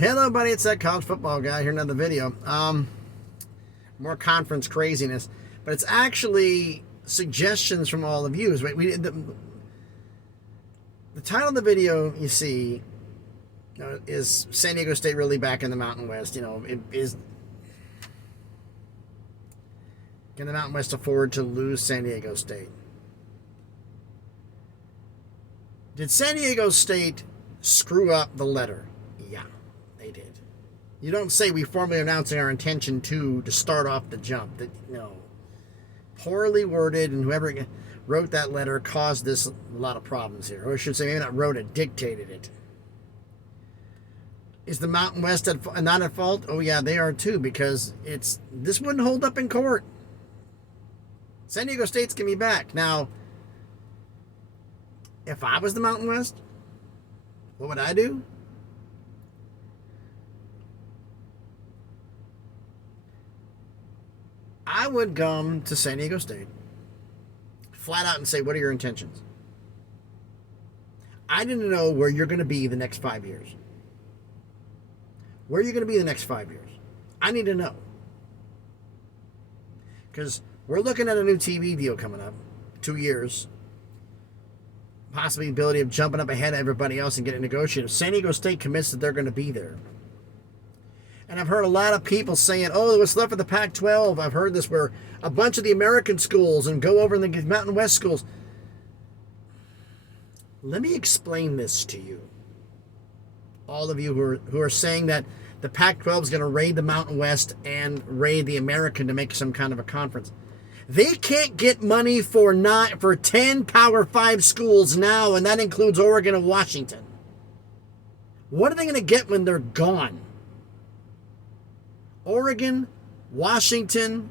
Hello, buddy. It's that college football guy here. Another video. More conference craziness, but it's actually suggestions from all of you. The title of the video you see is San Diego State really back in the Mountain West? Can the Mountain West afford to lose San Diego State? Did San Diego State screw up the letter? Yeah, they did. You don't say we formally announcing our intention to start off the jump. No. Poorly worded, and whoever wrote that letter caused this a lot of problems here. Or I should say, maybe not wrote it, dictated it. Is the Mountain West not at fault? Oh yeah, they are too, because this wouldn't hold up in court. San Diego State's gonna be back. Now, if I was the Mountain West, what would I do? I would come to San Diego State flat out and say, what are your intentions? I need to know where you're going to be the next 5 years. Where are you going to be the next 5 years? I need to know. Because we're looking at a new TV deal coming up, 2 years. Possibly the ability of jumping up ahead of everybody else and getting negotiated. If San Diego State commits that they're going to be there. And I've heard a lot of people saying, oh, what's left of the Pac-12? I've heard this where a bunch of the American schools and go over in the Mountain West schools. Let me explain this to you. All of you who are saying that the Pac-12 is going to raid the Mountain West and raid the American to make some kind of a conference. They can't get money for 10 Power 5 schools now, and that includes Oregon and Washington. What are they going to get when they're gone? Oregon, Washington,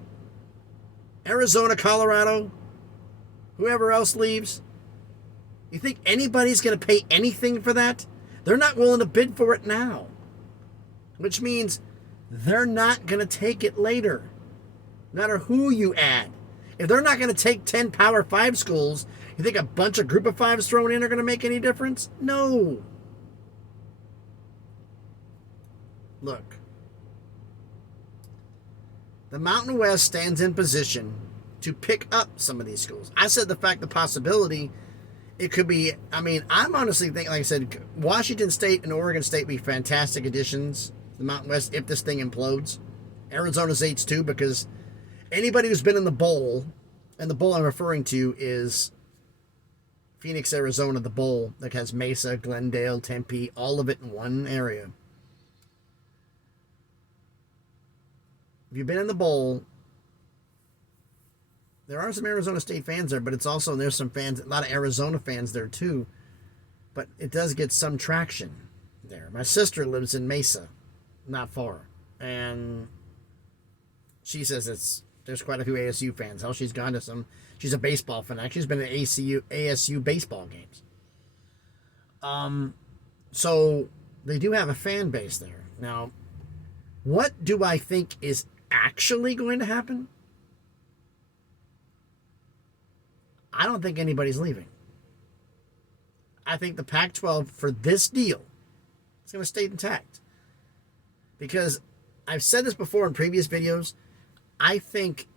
Arizona, Colorado, whoever else leaves. You think anybody's going to pay anything for that? They're not willing to bid for it now. Which means they're not going to take it later. No matter who you add. If they're not going to take 10 Power 5 schools, you think a bunch of Group of 5s thrown in are going to make any difference? No. Look. The Mountain West stands in position to pick up some of these schools. I said the possibility, it could be, I'm honestly thinking, like I said, Washington State and Oregon State would be fantastic additions to the Mountain West if this thing implodes. Arizona State's too, because anybody who's been in the bowl, and the bowl I'm referring to is Phoenix, Arizona, the bowl that has Mesa, Glendale, Tempe, all of it in one area. If you've been in the bowl, there are some Arizona State fans there, but there's some fans, a lot of Arizona fans there too. But it does get some traction there. My sister lives in Mesa, not far, and she says there's quite a few ASU fans. Hell, she's gone to some. She's a baseball fanatic. She's been at ASU baseball games. So they do have a fan base there. Now, what do I think is actually going to happen? I don't think anybody's leaving. I think the Pac-12 for this deal is going to stay intact. Because I've said this before in previous videos, I think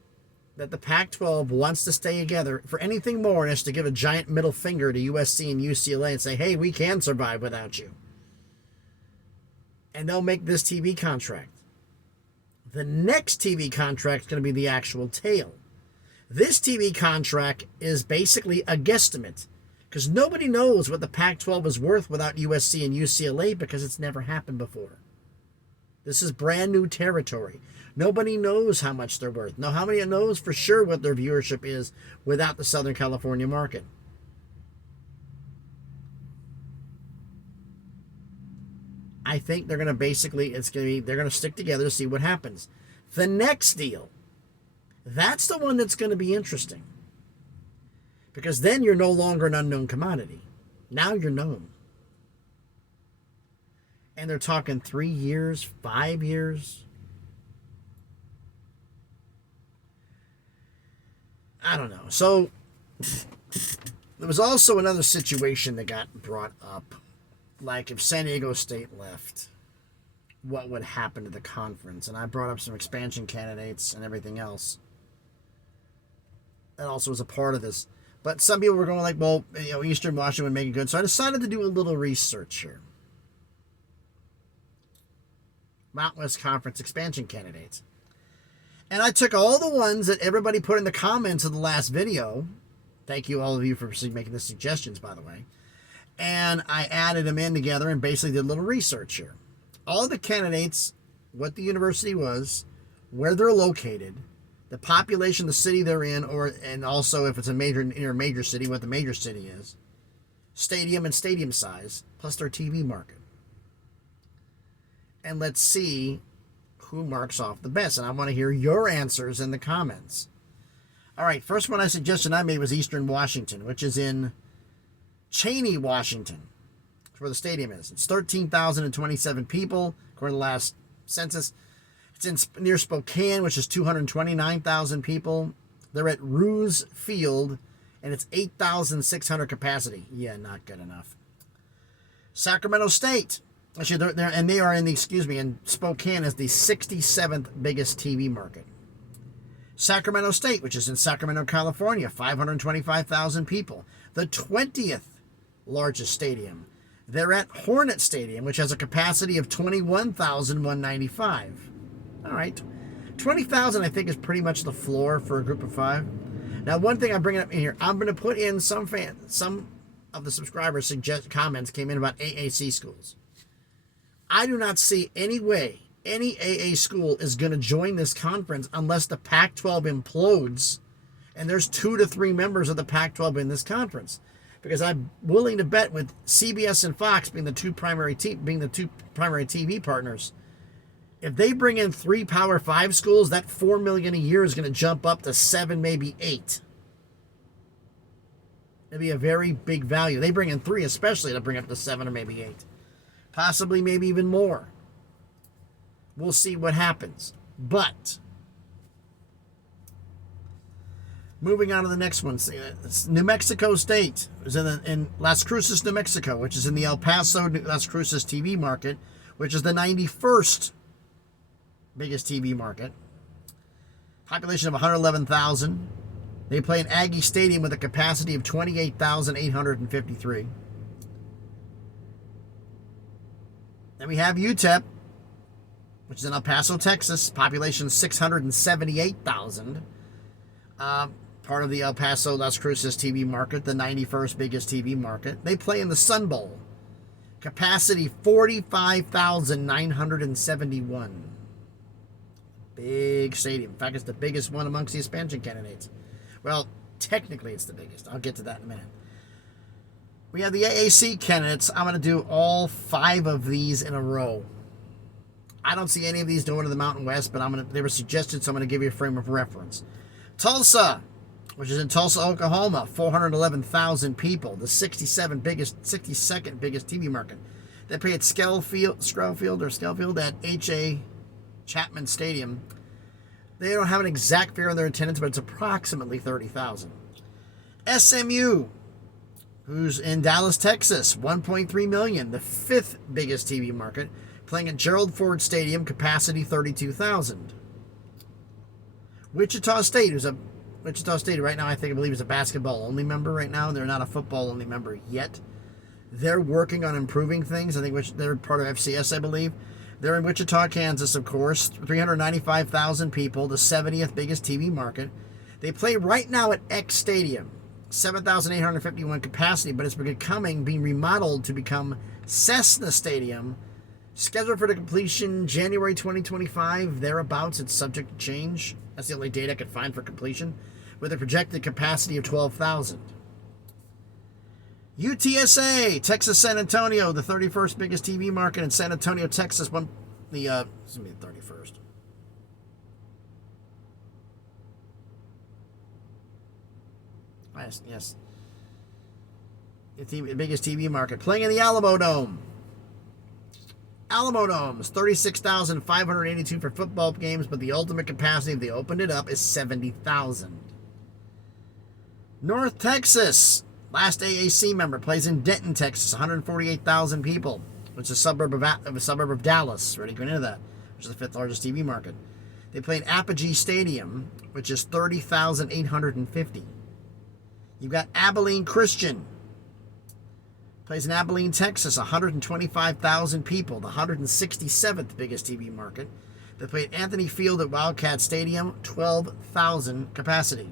that the Pac-12 wants to stay together for anything more than to give a giant middle finger to USC and UCLA and say, hey, we can survive without you. And they'll make this TV contract. The next TV contract is going to be the actual tail. This TV contract is basically a guesstimate because nobody knows what the Pac-12 is worth without USC and UCLA because it's never happened before. This is brand new territory. Nobody knows how much they're worth. Now, how many knows for sure what their viewership is without the Southern California market? I think they're going to they're going to stick together to see what happens. The next deal, that's the one that's going to be interesting. Because then you're no longer an unknown commodity. Now you're known. And they're talking 3 years, 5 years. I don't know. So there was also another situation that got brought up. Like if San Diego State left, what would happen to the conference. And I brought up some expansion candidates and everything else. That also was a part of this. But some people were going like, well, Eastern Washington would make it good. So I decided to do a little research here. Mountain West Conference expansion candidates. And I took all the ones that everybody put in the comments of the last video. Thank you, all of you, for making the suggestions, by the way. And I added them in together and basically did a little research here. All the candidates, what the university was, where they're located, the population, the city they're in, and also if it's a major city, what the major city is, stadium and stadium size, plus their TV market. And let's see who marks off the best. And I want to hear your answers in the comments. All right, first one suggestion I made was Eastern Washington, which is in Cheney, Washington. That's where the stadium is. It's 13,027 people, according to the last census. It's near Spokane, which is 229,000 people. They're at Ruse Field, and it's 8,600 capacity. Yeah, not good enough. Sacramento State. Actually, they are in Spokane is the 67th biggest TV market. Sacramento State, which is in Sacramento, California, 525,000 people. The 20th largest stadium. They're at Hornet Stadium, which has a capacity of 21,195. All right. 20,000, I think, is pretty much the floor for a group of 5. Now, one thing I'm bringing up in here, I'm going to put in some of the subscribers' comments came in about AAC schools. I do not see any way any AA school is going to join this conference unless the Pac-12 implodes and there's 2 to 3 members of the Pac-12 in this conference. Because I'm willing to bet with CBS and Fox being the two primary TV partners, if they bring in 3 Power 5 schools, that $4 million a year is going to jump up to 7, maybe 8. It'd be a very big value. They bring in 3 especially to bring up to 7 or maybe 8. Possibly maybe even more. We'll see what happens. But moving on to the next one, it's New Mexico State. It's in Las Cruces, New Mexico, which is in the El Paso, Las Cruces TV market, which is the 91st biggest TV market. Population of 111,000. They play in Aggie Stadium with a capacity of 28,853. Then we have UTEP, which is in El Paso, Texas. Population 678,000. Part of the El Paso, Las Cruces TV market, the 91st biggest TV market. They play in the Sun Bowl. Capacity 45,971. Big stadium. In fact, it's the biggest one amongst the expansion candidates. Well, technically it's the biggest. I'll get to that in a minute. We have the AAC candidates. I'm going to do all 5 of these in a row. I don't see any of these going to the Mountain West, but they were suggested, so I'm going to give you a frame of reference. Tulsa, which is in Tulsa, Oklahoma, 411,000 people, the 62nd biggest TV market. They play at Skellfield at H.A. Chapman Stadium. They don't have an exact figure on their attendance, but it's approximately 30,000. SMU, who's in Dallas, Texas, 1.3 million, the 5th biggest TV market, playing at Gerald Ford Stadium, capacity 32,000. Wichita State right now, I believe is a basketball only member right now. They're not a football only member yet. They're working on improving things. I think they're part of FCS, I believe. They're in Wichita, Kansas, of course. 395,000 people, the 70th biggest TV market. They play right now at X Stadium, 7,851 capacity, but it's being remodeled to become Cessna Stadium, scheduled for the completion January 2025, thereabouts. It's subject to change. That's the only date I could find for completion, with a projected capacity of 12,000. UTSA, Texas San Antonio, the 31st biggest TV market in San Antonio, Texas. The 31st. Yes. The biggest TV market. Playing in the Alamo Dome. Alamo Dome is 36,582 for football games, but the ultimate capacity, if they opened it up, is 70,000. North Texas, last AAC member, plays in Denton, Texas, 148,000 people. which is a suburb of Dallas. Ready going into that, which is the fifth largest TV market. They play in Apogee Stadium, which is 30,850. You've got Abilene Christian. Plays in Abilene, Texas, 125,000 people, the 167th biggest TV market. They play at Anthony Field at Wildcat Stadium, 12,000 capacity.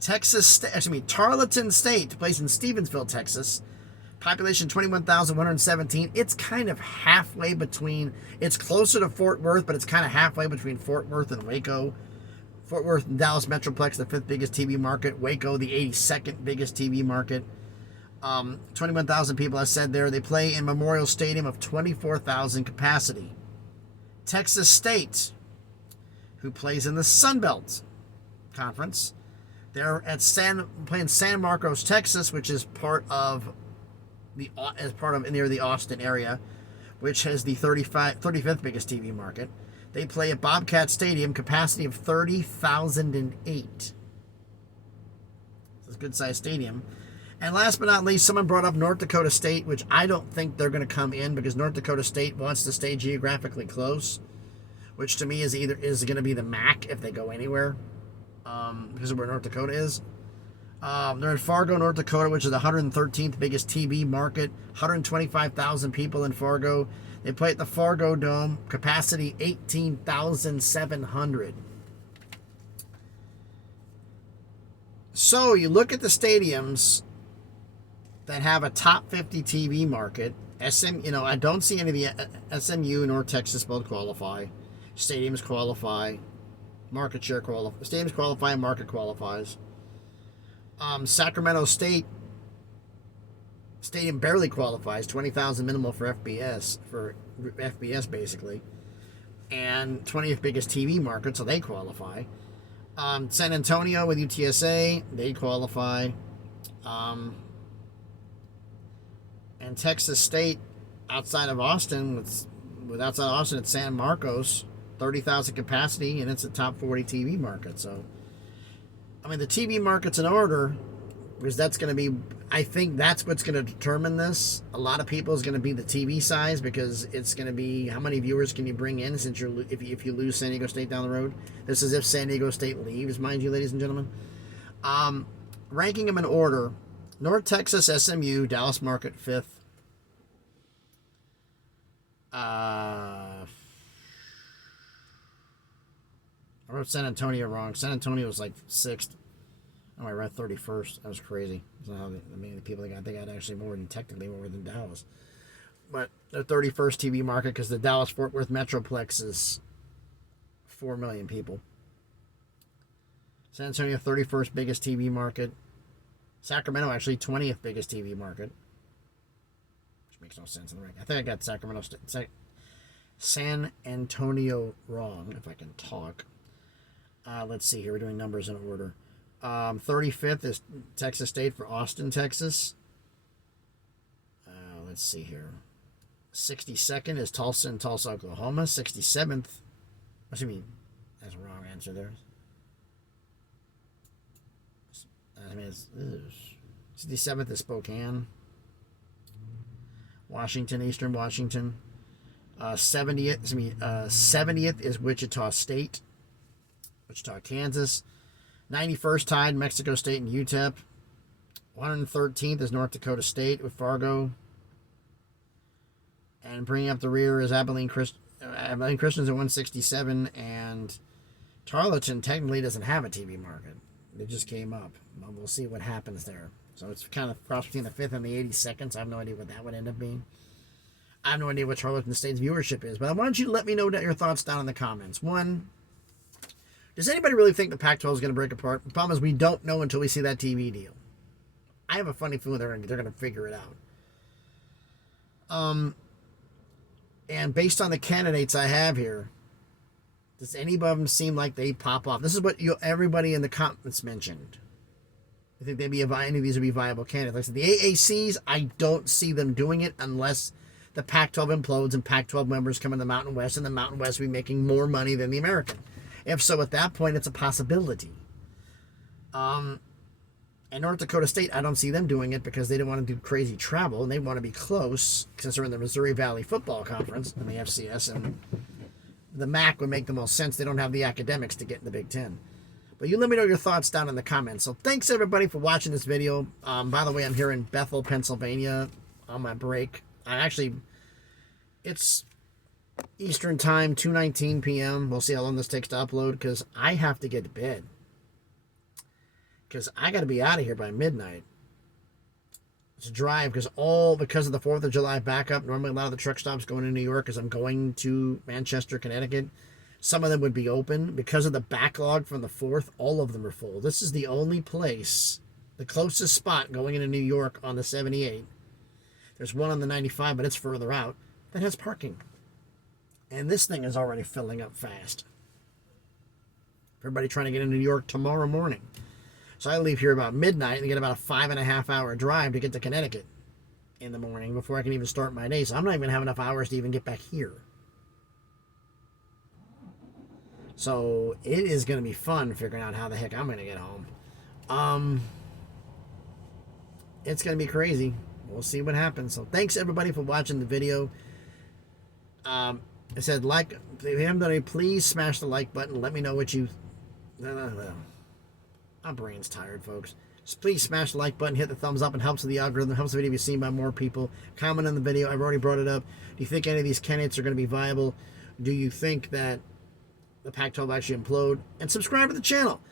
Tarleton State plays in Stevensville, Texas. Population 21,117. It's kind of halfway between, it's closer to Fort Worth, but it's kind of halfway between Fort Worth and Waco. Fort Worth and Dallas Metroplex, the 5th biggest TV market. Waco, the 82nd biggest TV market. 21,000 people, I said there. They play in Memorial Stadium of 24,000 capacity. Texas State, who plays in the Sun Belt Conference. They're at playing San Marcos, Texas, which is near the Austin area, which has the 35th biggest TV market. They play at Bobcat Stadium, capacity of 30,008. It's a good-sized stadium. And last but not least, someone brought up North Dakota State, which I don't think they're going to come in because North Dakota State wants to stay geographically close, which to me is going to be the MAC if they go anywhere, because of where North Dakota is. They're in Fargo, North Dakota, which is the 113th biggest TV market, 125,000 people in Fargo. They play at the Fargo Dome, capacity 18,700. So you look at the stadiums that have a top 50 TV market. I don't see any of the SMU nor Texas both qualify. Stadiums qualify. Market share qualify. Stadiums qualify and market qualifies. Sacramento State Stadium barely qualifies, 20,000 minimal for FBS basically, and 20th biggest TV market, so they qualify. San Antonio with UTSA, they qualify. And Texas State, outside of Austin, it's San Marcos, 30,000 capacity, and it's a top 40 TV market. So, I mean, the TV market's in order because that's going to be, I think that's what's going to determine this. A lot of people is going to be the TV size because it's going to be how many viewers can you bring in since if you lose San Diego State down the road. This is if San Diego State leaves, mind you, ladies and gentlemen. Ranking them in order: North Texas, SMU, Dallas market 5th. I wrote San Antonio wrong. San Antonio was like 6th. Oh, I read 31st. That was crazy. That's not how many people they got. They got actually more than Dallas. But the 31st TV market because the Dallas-Fort Worth Metroplex is 4 million people. San Antonio, 31st biggest TV market. Sacramento, actually 20th biggest TV market. Which makes no sense in the rank. I think I got San Antonio wrong, if I can talk. Let's see here. We're doing numbers in order. 35th is Texas State for Austin, Texas. Let's see here. 62nd is Tulsa, Oklahoma. 67th. What do you mean? That's a wrong answer there. I mean, 67th is Spokane. Washington, Eastern Washington. 70th is Wichita State. Wichita, Kansas. 91st tied Mexico State and UTEP. 113th is North Dakota State with Fargo. And bringing up the rear is Abilene Christians at 167, and Tarleton technically doesn't have a TV market. It just came up. We'll see what happens there. So it's kind of cross between the 5th and the 82nd. So I have no idea what that would end up being. I have no idea what Tarleton State's viewership is, but I want you to let me know your thoughts down in the comments. One, does anybody really think the Pac-12 is going to break apart? The problem is we don't know until we see that TV deal. I have a funny feeling they're going to figure it out. And based on the candidates I have here, does any of them seem like they pop off? This is what everybody in the comments mentioned. I think any of these would be viable candidates. Like I said, the AACs, I don't see them doing it unless the Pac-12 implodes and Pac-12 members come in the Mountain West, and the Mountain West will be making more money than the American. If so, at that point, it's a possibility. And North Dakota State, I don't see them doing it because they don't want to do crazy travel and they want to be close since they're in the Missouri Valley Football Conference and the FCS, and the MAC would make the most sense. They don't have the academics to get in the Big Ten. But you let me know your thoughts down in the comments. So thanks everybody for watching this video. By the way, I'm here in Bethel, Pennsylvania on my break. It's Eastern time, 2:19 p.m. We'll see how long this takes to upload because I have to get to bed. Because I got to be out of here by midnight. It's a drive because of the 4th of July backup. Normally a lot of the truck stops going to New York because I'm going to Manchester, Connecticut. Some of them would be open. Because of the backlog from the 4th, all of them are full. This is the only place, the closest spot going into New York on the 78. There's one on the 95, but it's further out, that has parking. And this thing is already filling up fast. Everybody trying to get into New York tomorrow morning. So I leave here about midnight and get about a 5.5 hour drive to get to Connecticut in the morning before I can even start my day. So I'm not even going to have enough hours to even get back here. So it is going to be fun figuring out how the heck I'm going to get home. It's going to be crazy. We'll see what happens. So thanks everybody for watching the video. I said, like, if you haven't done it, please smash the like button. Let me know what you... No. My brain's tired, folks. Just please smash the like button, hit the thumbs up. It helps with the algorithm, helps the video be seen by more people. Comment on the video. I've already brought it up. Do you think any of these candidates are going to be viable? Do you think that the Pac-12 actually implode? And subscribe to the channel.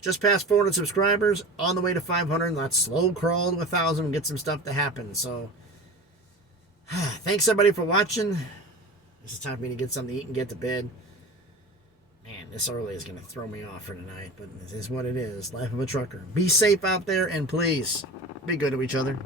Just past 400 subscribers, on the way to 500. Let's slow crawl to 1,000 and get some stuff to happen. So, thanks everybody for watching. This is time for me to get something to eat and get to bed. Man, this early is going to throw me off for tonight, but this is what it is. Life of a trucker. Be safe out there, and please, be good to each other.